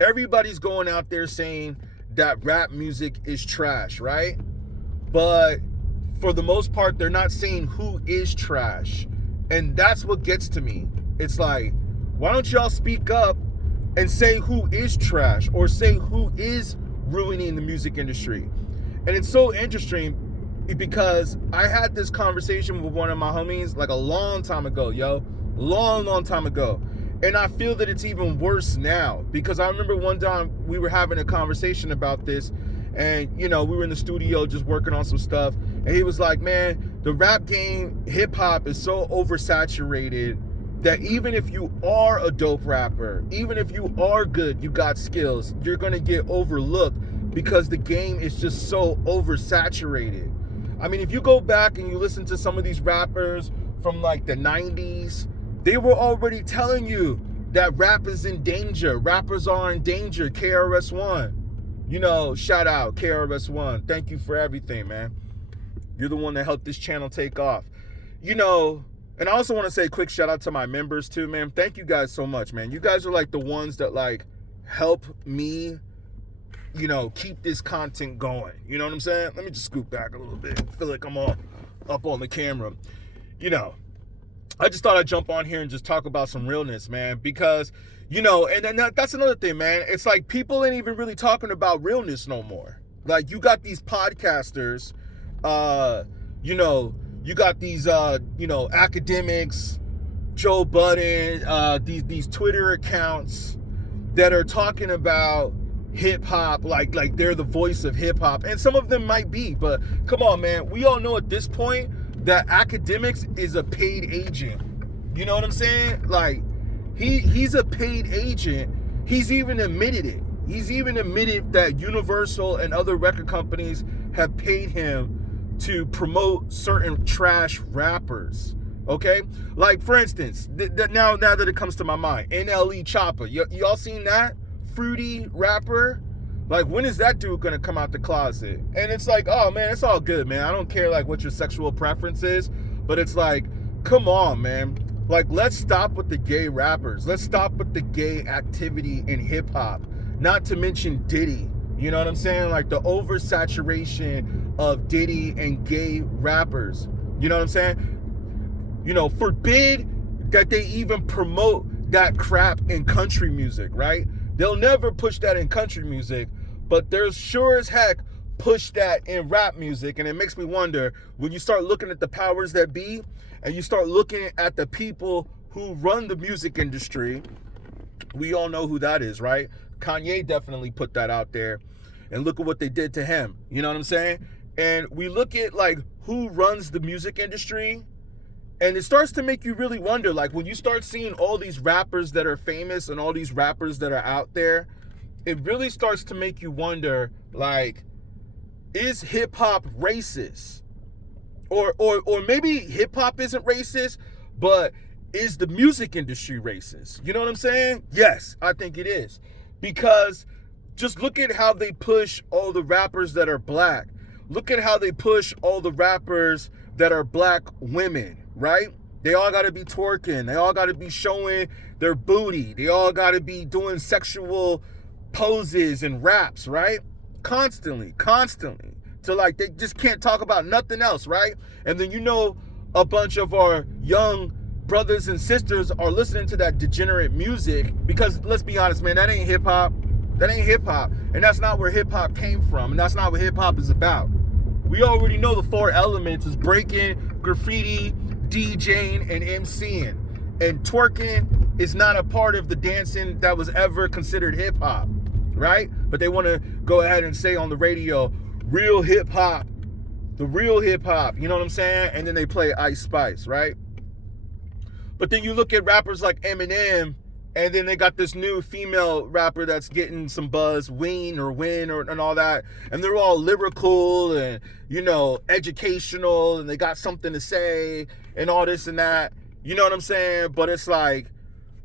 everybody's going out there saying that rap music is trash, right? But for the most part, they're not saying who is trash. And that's what gets to me. It's like, why don't y'all speak up and say who is trash or say who is ruining the music industry? And it's so interesting because I had this conversation with one of my homies like a long time ago, long time ago. And I feel that it's even worse now because I remember one time we were having a conversation about this and, we were in the studio just working on some stuff. And he was like, man, the rap game, hip hop is so oversaturated that even if you are a dope rapper, even if you are good, you got skills, you're going to get overlooked because the game is just so oversaturated. I mean, if you go back and you listen to some of these rappers from like the 90s, they were already telling you that rap is in danger. Rappers are in danger. KRS-One. Shout out KRS-One. Thank you for everything, man. You're the one that helped this channel take off. And I also want to say a quick shout out to my members too, man. Thank you guys so much, man. You guys are like the ones that like help me, keep this content going. You know what I'm saying? Let me just scoot back a little bit. I feel like I'm all up on the camera. I just thought I'd jump on here and just talk about some realness, man, because, and that's another thing, man. It's like people ain't even really talking about realness no more. Like, you got these podcasters, you got these, academics, Joe Budden, these Twitter accounts that are talking about hip hop like they're the voice of hip hop, and some of them might be, but come on, man, we all know at this point that Academics is a paid agent. You know what I'm saying? Like, he's a paid agent. He's even admitted it. He's even admitted that Universal and other record companies have paid him to promote certain trash rappers. Okay? Like, for instance, now that it comes to my mind, NLE Choppa. Y'all seen that? Fruity rapper? Like, when is that dude gonna come out the closet? And it's like, oh man, it's all good, man. I don't care like what your sexual preference is, but it's like, come on, man. Like, let's stop with the gay rappers. Let's stop with the gay activity in hip hop. Not to mention Diddy. You know what I'm saying? Like, the oversaturation of Diddy and gay rappers. You know what I'm saying? Forbid that they even promote that crap in country music, right? They'll never push that in country music, but they're sure as heck push that in rap music. And it makes me wonder, when you start looking at the powers that be, and you start looking at the people who run the music industry, we all know who that is, right? Kanye definitely put that out there. And look at what they did to him. You know what I'm saying? And we look at like who runs the music industry, and it starts to make you really wonder, like when you start seeing all these rappers that are famous and all these rappers that are out there, it really starts to make you wonder, like, is hip hop racist? Or maybe hip hop isn't racist, but is the music industry racist? You know what I'm saying? Yes, I think it is. Because just look at how they push all the rappers that are black. Look at how they push all the rappers that are black women, right? They all got to be twerking. They all got to be showing their booty. They all got to be doing sexual poses and raps, right? Constantly. So like, they just can't talk about nothing else, right? And then a bunch of our young brothers and sisters are listening to that degenerate music because, let's be honest, man, that ain't hip hop. That ain't hip hop. And that's not where hip hop came from. And that's not what hip hop is about. We already know the four elements is breaking, graffiti, DJing, and MCing. And twerking is not a part of the dancing that was ever considered hip hop, right? But they want to go ahead and say on the radio, real hip hop, the real hip hop, you know what I'm saying? And then they play Ice Spice, right? But then you look at rappers like Eminem, and then they got this new female rapper that's getting some buzz, Win, and all that. And they're all lyrical and, educational, and they got something to say and all this and that. You know what I'm saying? But it's like,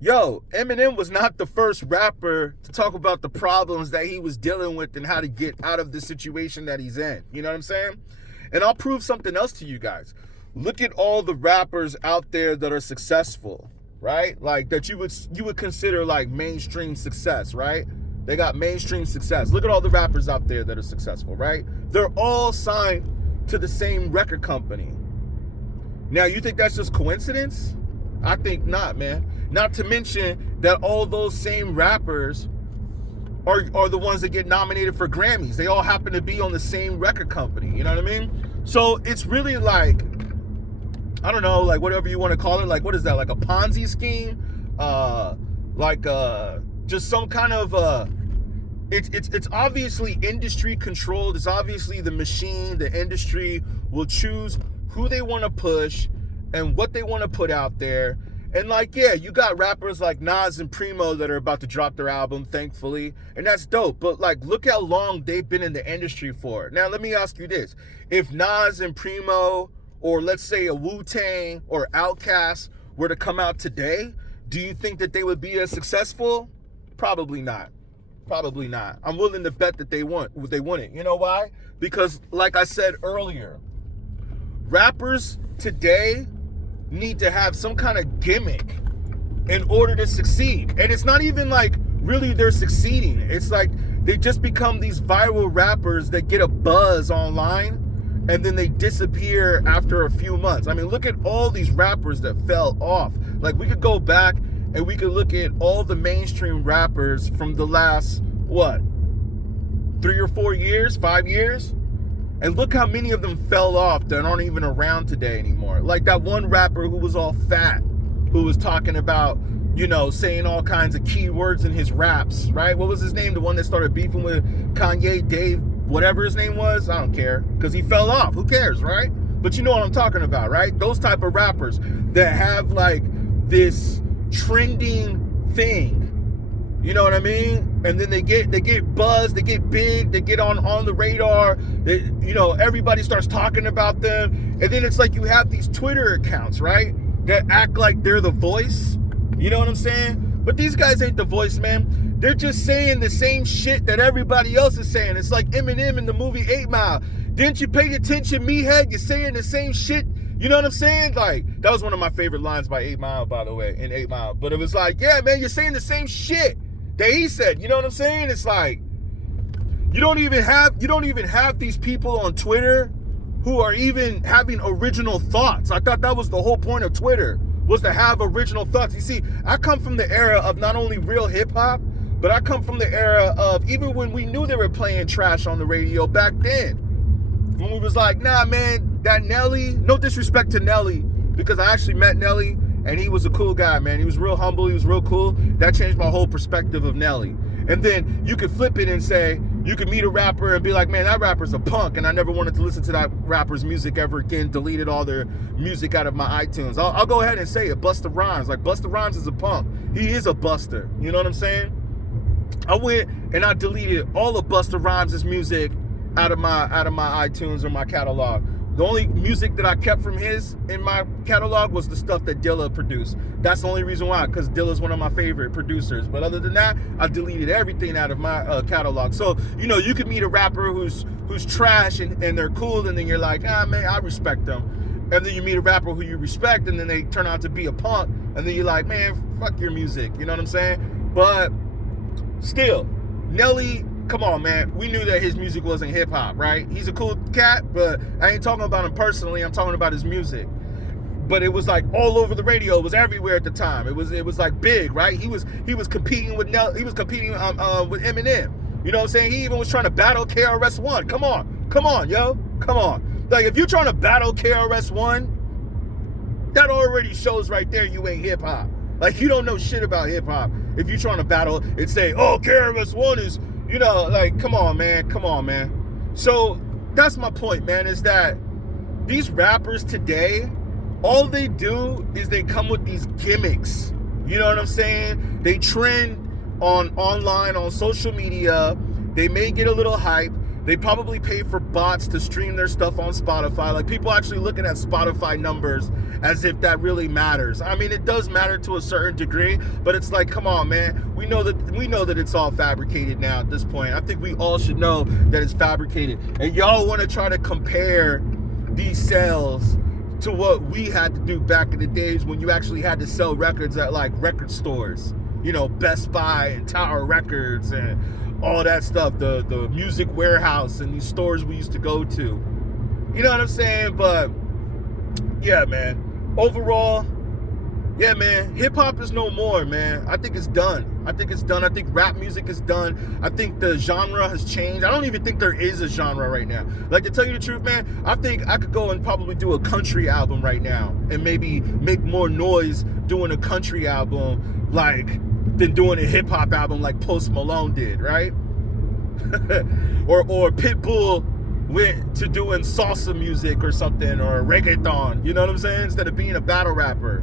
yo, Eminem was not the first rapper to talk about the problems that he was dealing with and how to get out of the situation that he's in. You know what I'm saying? And I'll prove something else to you guys. Look at all the rappers out there that are successful, right? Like that you would consider like mainstream success, right? They got mainstream success. Look at all the rappers out there that are successful, right? They're all signed to the same record company. Now, you think that's just coincidence? I think not, man. Not to mention that all those same rappers are the ones that get nominated for Grammys. They all happen to be on the same record company. You know what I mean? So it's really like, I don't know, like whatever you want to call it. Like, what is that? Like a Ponzi scheme? Just some kind of it's obviously industry controlled. It's obviously the machine, the industry will choose who they want to push and what they want to put out there. And like, yeah, you got rappers like Nas and Primo that are about to drop their album, thankfully, and that's dope. But like, look how long they've been in the industry for. Now, let me ask you this. If Nas and Primo, or let's say a Wu-Tang or Outkast were to come out today, do you think that they would be as successful? Probably not. Probably not. I'm willing to bet that they wouldn't. You know why? Because like I said earlier, rappers today need to have some kind of gimmick in order to succeed. And it's not even like really they're succeeding. It's like they just become these viral rappers that get a buzz online and then they disappear after a few months. I mean, look at all these rappers that fell off. Like, we could go back and we could look at all the mainstream rappers from the last, 3 or 4 years, 5 years? And look how many of them fell off that aren't even around today anymore. Like that one rapper who was all fat, who was talking about, saying all kinds of keywords in his raps, right? What was his name? The one that started beefing with Kanye, Dave, whatever his name was? I don't care, because he fell off. Who cares, right? But you know what I'm talking about, right? Those type of rappers that have like this trending thing. You know what I mean? And then they get buzzed, they get big, they get on the radar. Everybody starts talking about them. And then it's like you have these Twitter accounts, right? That act like they're the voice. You know what I'm saying? But these guys ain't the voice, man. They're just saying the same shit that everybody else is saying. It's like Eminem in the movie 8 Mile. Didn't you pay attention, meathead? You're saying the same shit. You know what I'm saying? Like, that was one of my favorite lines by 8 Mile, by the way, in 8 Mile. But it was like, yeah, man, you're saying the same shit that he said. You know what I'm saying? It's like, you don't even have these people on Twitter who are even having original thoughts. I thought that was the whole point of Twitter, was to have original thoughts. You see, I come from the era of not only real hip-hop, but I come from the era of even when we knew they were playing trash on the radio back then. When we was like, nah, man, that Nelly, no disrespect to Nelly, because I actually met Nelly, and he was a cool guy, man. He was real humble. He was real cool. That changed my whole perspective of Nelly. And then you could flip it and say, you could meet a rapper and be like, man, that rapper's a punk, and I never wanted to listen to that rapper's music ever again. Deleted all their music out of my iTunes. I'll go ahead and say it. Busta Rhymes. Like, Busta Rhymes is a punk. He is a buster. You know what I'm saying? I went and I deleted all of Busta Rhymes' music out of my iTunes or my catalog. The only music that I kept from his in my catalog was the stuff that Dilla produced. That's the only reason why, because Dilla's one of my favorite producers. But other than that, I deleted everything out of my catalog. So, you could meet a rapper who's trash and they're cool, and then you're like, man, I respect them. And then you meet a rapper who you respect, and then they turn out to be a punk, and then you're like, man, fuck your music. You know what I'm saying? But still, Nelly, come on, man. We knew that his music wasn't hip-hop, right? He's a cool cat, but I ain't talking about him personally. I'm talking about his music. But it was like all over the radio. It was everywhere at the time. It was like big, right? He was competing with He was competing with Eminem. You know what I'm saying? He even was trying to battle KRS-One. Come on, yo. Come on. Like, if you're trying to battle KRS-One, that already shows right there you ain't hip-hop. Like, you don't know shit about hip-hop if you're trying to battle and say, oh, KRS-One is... like, come on, man. So that's my point, man, is that these rappers today, all they do is they come with these gimmicks. You know what I'm saying? They trend online, on social media. They may get a little hype. They probably pay for bots to stream their stuff on Spotify. Like, people actually looking at Spotify numbers as if that really matters. I mean, it does matter to a certain degree, but it's like, come on, man. We know that it's all fabricated now at this point. I think we all should know that it's fabricated. And y'all want to try to compare these sales to what we had to do back in the days when you actually had to sell records at like record stores. Best Buy and Tower Records and all that stuff, the Music Warehouse and these stores we used to go to. You know what I'm saying? But yeah, man. Overall, yeah, man, hip-hop is no more, man. I think it's done. I think rap music is done. I think the genre has changed. I don't even think there is a genre right now. Like, to tell you the truth, man, I think I could go and probably do a country album right now and maybe make more noise doing a country album than doing a hip-hop album like Post Malone did, right? or Pitbull went to doing salsa music or something, or reggaeton, you know what I'm saying? Instead of being a battle rapper.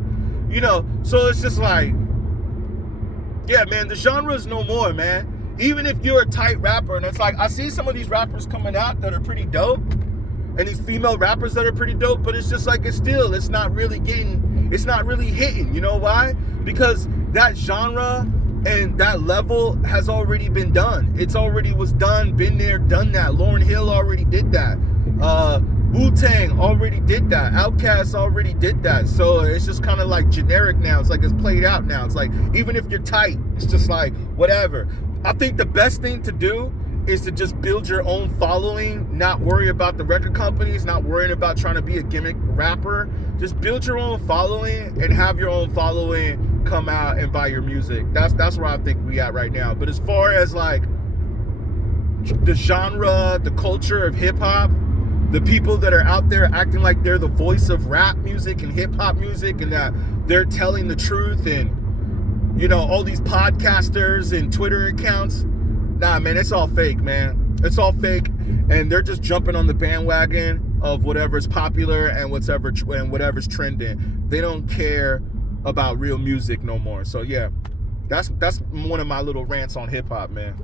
So it's just like, yeah, man, the genre is no more, man. Even if you're a tight rapper, and it's like, I see some of these rappers coming out that are pretty dope, and these female rappers that are pretty dope, but it's just like, it's not really hitting. You know why? Because that genre and that level has already been done. It's already was done, been there, done that. Lauryn Hill already did that. Wu-Tang already did that. Outkast already did that. So it's just kind of like generic now. It's like it's played out now. It's like, even if you're tight, it's just like, whatever. I think the best thing to do is to just build your own following, not worry about the record companies, not worrying about trying to be a gimmick rapper. Just build your own following and have your own following come out and buy your music. That's where I think we at right now. But as far as like the genre, the culture of hip-hop, the people that are out there acting like they're the voice of rap music and hip-hop music and that they're telling the truth, and all these podcasters and Twitter accounts, nah, man, it's all fake, man. It's all fake, and they're just jumping on the bandwagon of whatever's popular and whatever's trending. They don't care about real music no more. So yeah, that's one of my little rants on hip-hop, man.